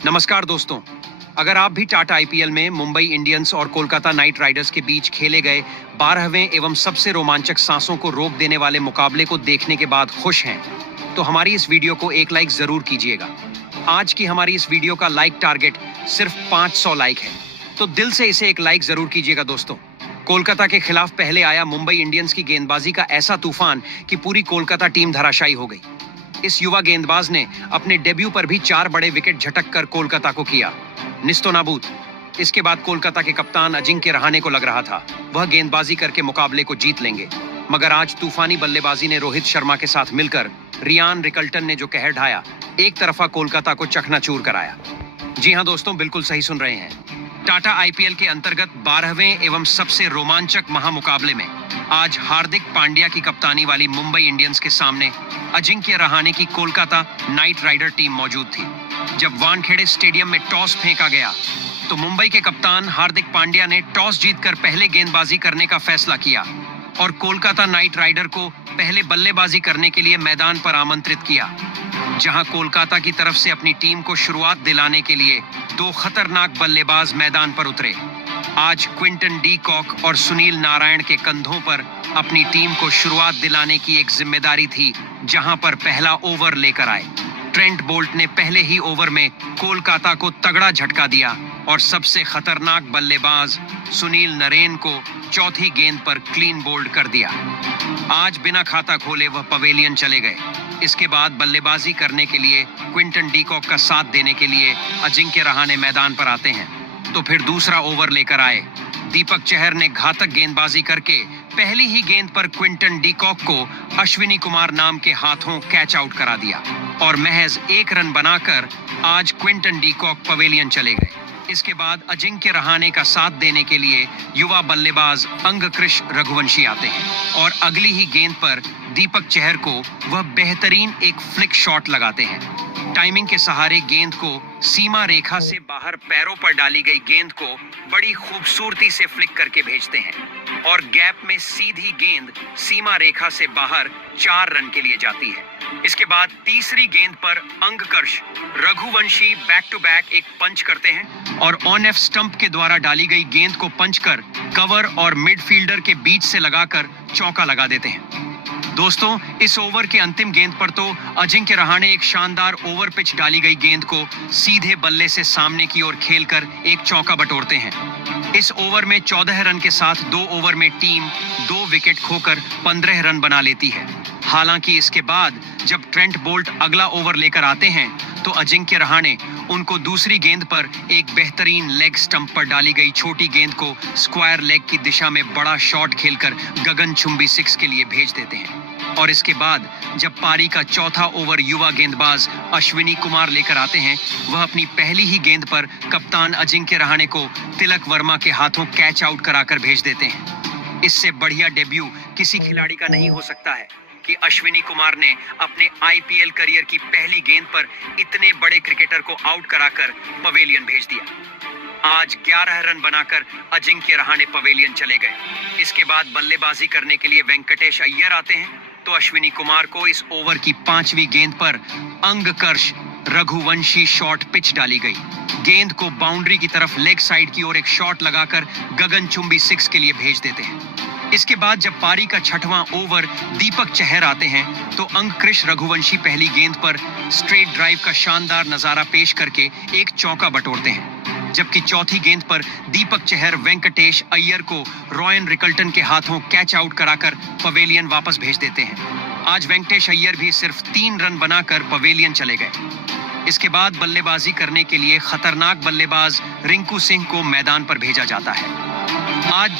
नमस्कार दोस्तों, अगर आप भी टाटा आईपीएल में मुंबई इंडियंस और कोलकाता नाइट राइडर्स के बीच खेले गए 12वें एवं सबसे रोमांचक सांसों को रोक देने वाले मुकाबले को देखने के बाद खुश हैं, तो हमारी इस वीडियो को एक लाइक जरूर कीजिएगा। आज की हमारी इस वीडियो का लाइक टारगेट सिर्फ 500 लाइक है, तो दिल से इसे एक लाइक जरूर कीजिएगा दोस्तों। कोलकाता के खिलाफ पहले आया मुंबई इंडियंस की गेंदबाजी का ऐसा तूफान कि पूरी कोलकाता टीम धराशायी हो गई। इस युवा गेंदबाज ने अपने डेब्यू पर भी 4 बड़े विकेट झटक कर कोलकाता को किया निस्तोनाबूद। इसके बाद कोलकाता के कप्तान अजिंक्य रहाणे को लग रहा था वह गेंदबाजी करके मुकाबले को जीत लेंगे, मगर आज तूफानी बल्लेबाजी ने रोहित शर्मा के साथ मिलकर रियान रिकल्टन ने जो कहर ढाया, एक तरफा कोलकाता को चकनाचूर कराया। जी हाँ दोस्तों, बिल्कुल सही सुन रहे हैं। टाटा आईपीएल के अंतर्गत 12वें एवं सबसे रोमांचक महामुकाबले में आज हार्दिक पांड्या की कप्तानी वाली मुंबई इंडियंस के सामने अजिंक्य रहाणे की कोलकाता नाइट राइडर टीम मौजूद थी। जब वानखेड़े स्टेडियम में टॉस फेंका गया तो मुंबई के कप्तान हार्दिक पांड्या ने टॉस जीतकर पहले गेंदबाजी करने का फैसला किया और कोलकाता नाइट राइडर को पहले बल्लेबाजी करने के लिए मैदान पर आमंत्रित किया, जहां कोलकाता की तरफ से अपनी टीम को शुरुआत दिलाने के लिए 2 खतरनाक बल्लेबाज मैदान पर उतरे। आज क्विंटन डी कॉक और सुनील नारायण के कंधों पर अपनी टीम को शुरुआत दिलाने की एक जिम्मेदारी थी, जहां पर पहला ओवर लेकर आए। ट्रेंट बोल्ट ने पहले ही ओवर में कोलकाता को तगड़ा झटका दिया और सबसे खतरनाक बल्लेबाज सुनील नरेन को चौथी गेंद पर क्लीन बोल्ड कर दिया। आज बिना खाता खोले वह पवेलियन चले गए। इसके बाद बल्लेबाजी करने के लिए क्विंटन डी कॉक का साथ देने के लिए अजिंक्य रहाणे मैदान पर आते हैं, तो फिर दूसरा ओवर लेकर आए। दीपक चहर ने घातक गेंदबाजी करके पहली ही गेंद पर क्विंटन डी कॉक को अश्विनी कुमार नाम के हाथों कैच आउट करा दिया और महज 1 रन बनाकर आज क्विंटन डी कॉक पवेलियन चले गए। इसके बाद अजिंक्य रहाणे का साथ देने के लिए युवा बल्लेबाज अंगकृष रघुवंशी आते हैं और अगली ही गेंद पर दीपक चहर को वह बेहतरीन एक फ्लिक शॉट लगाते हैं। टाइमिंग के सहारे गेंद को सीमा रेखा से बाहर पैरों पर डाली गई गेंद को बड़ी खूबसूरती से फ्लिक करके भेजते हैं और गैप में सीधी गेंद सीमा रेखा से बाहर 4 रन के लिए जाती है। इसके बाद तीसरी गेंद पर Angkrish Raghuvanshi back to back एक पंच करते हैं और ऑन एफ स्टंप के द्वारा डाली गई गेंद को पंच कर कवर और मिडफील्डर के बीच से लगाकर चौका लगा देते हैं। दोस्तों, इस ओवर के अंतिम गेंद पर तो अजिंक्य रहाणे एक शानदार ओवर पिच डाली गई गेंद को सीधे बल्ले से सामने की ओर खेलकर एक चौका बटोरते हैं। इस ओवर में 14 रन के साथ 2 ओवर में टीम 2 विकेट खोकर 15 रन बना लेती है। हालांकि इसके बाद जब ट्रेंट बोल्ट अगला ओवर लेकर आते हैं तो अजिंक्य रहाणे उनको दूसरी गेंद पर एक बेहतरीन लेग स्टंप पर डाली गई छोटी गेंद को स्क्वायर लेग की दिशा में बड़ा शॉट खेलकर गगनचुंबी 6 के लिए भेज देते हैं। और इसके बाद जब पारी का चौथा ओवर युवा गेंदबाज अश्विनी कुमार लेकर आते हैं, वह अपनी पहली ही गेंद पर कप्तान अजिंक्य रहाणे को तिलक वर्मा के हाथों कैच आउट कराकर भेज देते हैं। इससे बढ़िया डेब्यू किसी खिलाड़ी का नहीं हो सकता है कि अश्विनी कुमार ने अपने आईपीएल करियर की पहली गेंद पर इतने बड़े क्रिकेटर को आउट कराकर पवेलियन भेज दिया। आज 11 रन बनाकर अजिंक्य रहाणे पवेलियन चले गए। इसके बाद बल्लेबाजी करने के लिए वेंकटेश अय्यर आते हैं, तो अश्विनी कुमार को इस ओवर की 5वीं गेंद पर अंगकृष रघुवंशी शॉट पिच डाली गई। गेंद को बाउंड्री की तरफ लेग साइड की ओर एक शॉट लगाकर गगनचुंबी 6 के लिए भेज देते हैं। इसके बाद जब पारी का 6वां ओवर दीपक चहर आते हैं तो अंगकृष रघुवंशी पहली गेंद पर स्ट्रेट ड्राइव का शानदार नजारा पेश करके एक चौका बटोरते हैं, जबकि चौथी गेंद पर दीपक चहर वेंकटेश अय्यर को रॉयन रिकल्टन के हाथों कैच आउट कराकर पवेलियन वापस भेज देते हैं। आज वेंकटेश अय्यर भी सिर्फ 3 रन बनाकर पवेलियन चले गए। इसके बाद बल्लेबाजी करने के लिए खतरनाक बल्लेबाज रिंकू सिंह को मैदान पर भेजा जाता है। आज